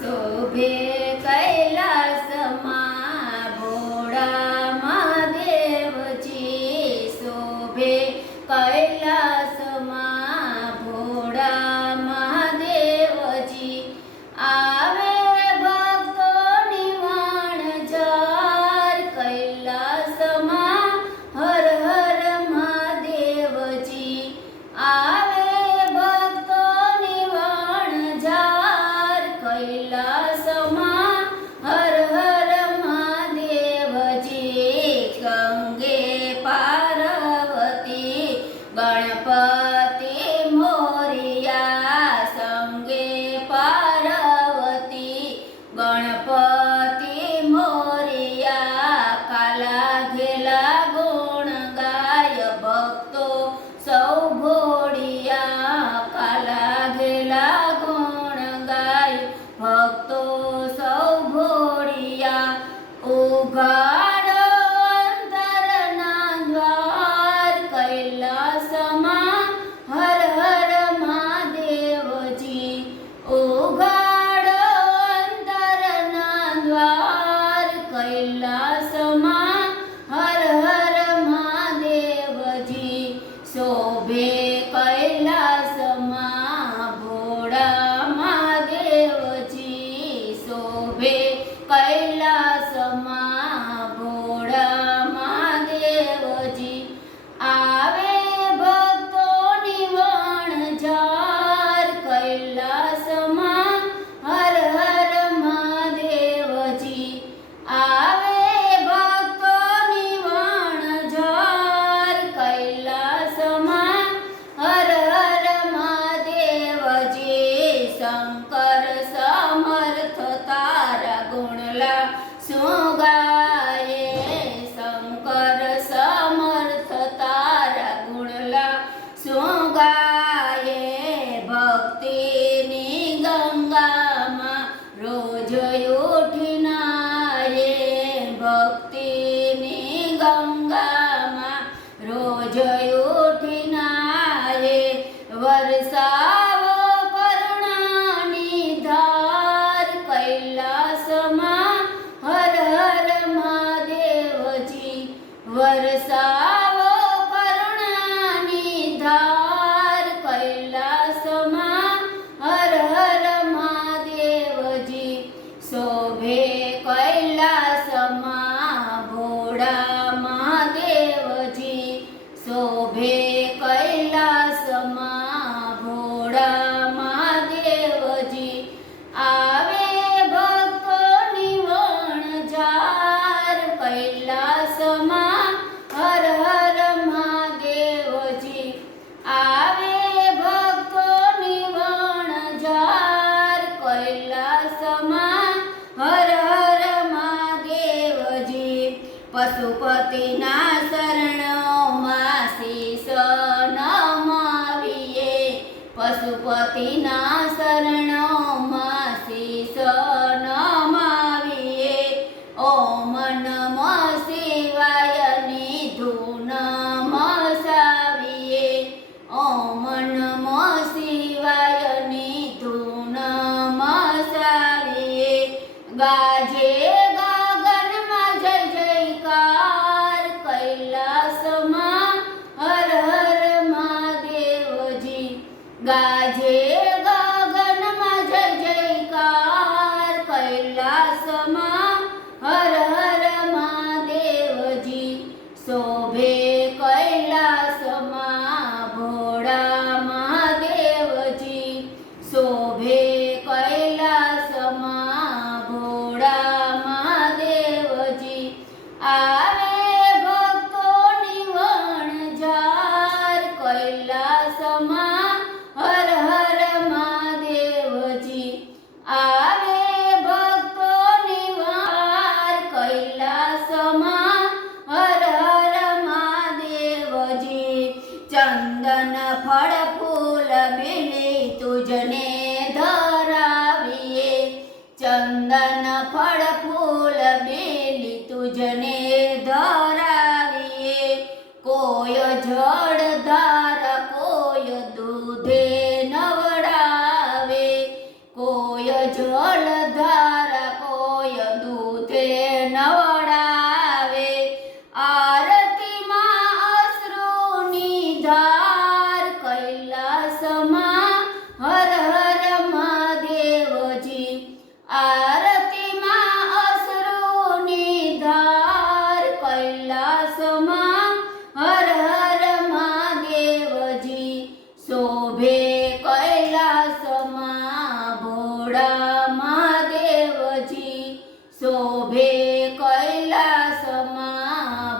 શોભે કૈલાસમાં ભોળા મહાદેવજી, શોભે કૈલાસમાં ભોળા મહાદેવજી. આવે ભક્તોની વાણઝાર કૈલાસમાં હર હર મહાદેવજી. આવે ભક્તોની વાણઝાર કૈલાસમાં હર હર મહાદેવજી. ગંગે પાર્વતી ગણપતિ મોરિયા, સંગે પાર્વતી ગણપતિ મોરિયા. કાલા ઘેલા ગુણ ગાય ભક્તો સૌ ભોળિયા, કાલા ઘેલા ગુણ ગાય ભક્તો સૌ ભોળિયા. ઉઘાડો અંતરના દ્વાર કૈલાસમાં હર હર મહાદેવજી. ઉઘાડો અંતરના દ્વાર કૈલાસમાં હર હર મહાદેવજી. શોભે કૈલાસમાં ભોળા મહાદેવજી, શોભે કૈલાસમાં ભોળા મહાદેવજી. આવે ભક્તોની વાણઝાર કૈલાસમાં હર હર મહાદેવજી. આવે ભક્તોની વાણઝાર કૈલાસમાં હર હર મહાદેવજી. શંકર સમર્થ તારા ગુણલા શું ગાયે, શંકર સમર્થ તારા ગુણલા શું ગાયે. ભક્તિની ગંગામાં રોજ ઉઠી નાયે, ભક્તિની ગંગામાં રોજ ઉઠી નાયે. વરસાવો કરુણાની ધાર કૈલાસમાં હર હર મહાદેવજી. વરસાવો કરુણાની ધાર કૈલાસમાં હર હર મહાદેવજી. શોભે કૈલાસમાં ભોળા મહાદેવજી, શોભે કૈલાસમાં ભોળા મહાદેવજી. આવે ભક્તોની વાણઝાર કૈલાસમાં હર હર મહાદેવજી. આવે ભક્તોની વાણઝાર કૈલાસમાં હર હર મહાદેવજી. પશુપતિના શરણોમાં શીશ નમાવીએ, પશુપતિના શરણોમાં શીશ નમાવીએ. ઓમ નમઃ શિવાયની ધૂન મસાવીએ, ઓમ નમઃ શિવાયની ધૂન મસાવીએ. ગાજે ગગનમાં જય જયકાર કૈલાસમાં હર હર મહાદેવજી. ગાજે ગગનમાં જય જયકાર કૈલાસમાં હર હર મહાદેવજી. શોભે કૈલાસમાં ભોળા મહાદેવજી, શોભે કૈલાસમાં ભોળા મહાદેવજી. આવે ભક્તોની વાણઝાર કૈલાસમાં હર હર મહાદેવજી. આવે ભક્તોની વાર કૈલાસમાં હર હર મહાદેવજી. ચંદન ફળ ફૂલ બીલી તુજને ધરાવીએ, ચંદન ફળ ફૂલ બીલી તુજને ધરાવીએ. કોઈ જળધાર કોઈ દૂધે નવડાવે, કોઈ જળ ભોળા મહાદેવજી શોભે કૈલાસમાં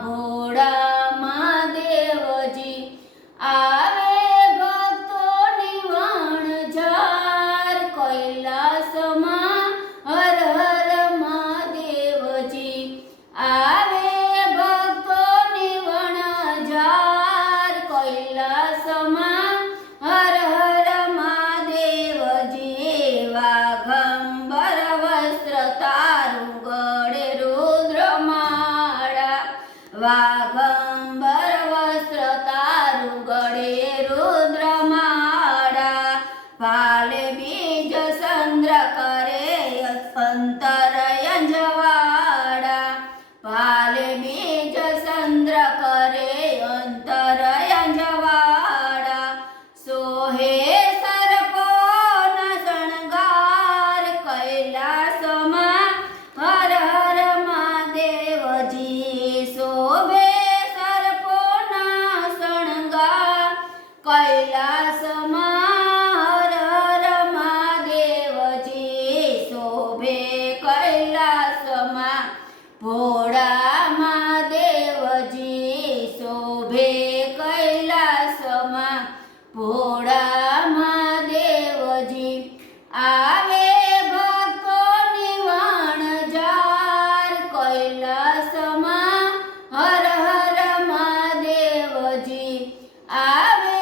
ભોળા મહાદેવજી આવે ભક્તોની વણઝાર કૈલાસમાં હર હર મહાદેવજી આવે ભક્તોની વણઝાર કૈલાસમાં હર હર મહાદેવજી વાઘંબર વસ્ત્ર તારું ગળે રુદ્રમાળા વાઘંબર વસ્ત્ર તારું ગળે રુદ્રમાળા ફાલે બીજ ચંદ્ર કરે અંતરયંજવાળા ફાલે બીજ ચંદ્ર કરે અંતરયંજવાળા સોહે સર્પોના શણગાર કૈલાસમાં હર હર મહાદેવજી શોભે સર્પોના શણગાર કૈલાસમાં હર હર મહાદેવજી શોભે કૈલાસમાં ભોળા મહાદેવજી શોભે કૈલાસમાં ભોળા મહાદેવજી આવે ભક્તોની વણઝાર કૈલાસમાં હર હર મહાદેવજી આવે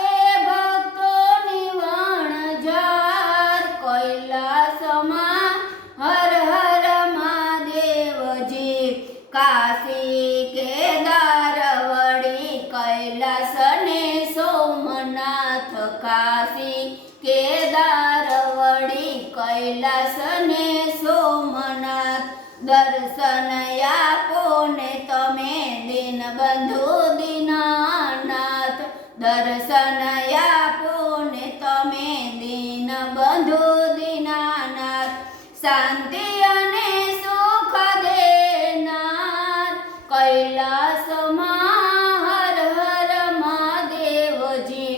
ભક્તોની વણઝાર કૈલાસમાં હર હર મહાદેવજી કાશી કેદાર વળી કૈલાસ ને સોમનાથ કાશી કેદાર વળી કૈલાસ ને સોમનાથ દર્શન આપો ને તમે દીનબંધુ દીનાનાથ દર્શન આપો ને તમે દીનબંધુ દીનાનાથ શાંતિ અને સુખ દેનાર કૈલાસમાં હર હર મહાદેવજી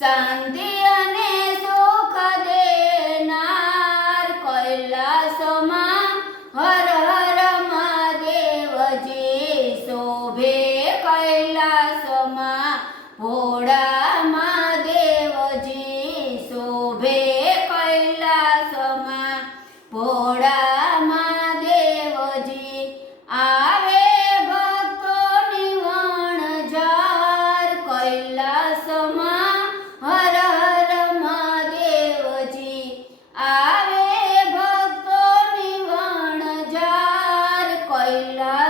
શાંતિ અને સુખ દેનાર કૈલાસમાં હર હર મહાદેવજી શોભે કૈલાસમાં ભોળા મહાદેવજી શોભે કૈલાસમાં ભોળા મહાદેવજી આવે ભક્તોની વણઝાર કૈલાસમાં હર હર મહાદેવજી આવે ભક્તોની વણઝાર કૈલાસ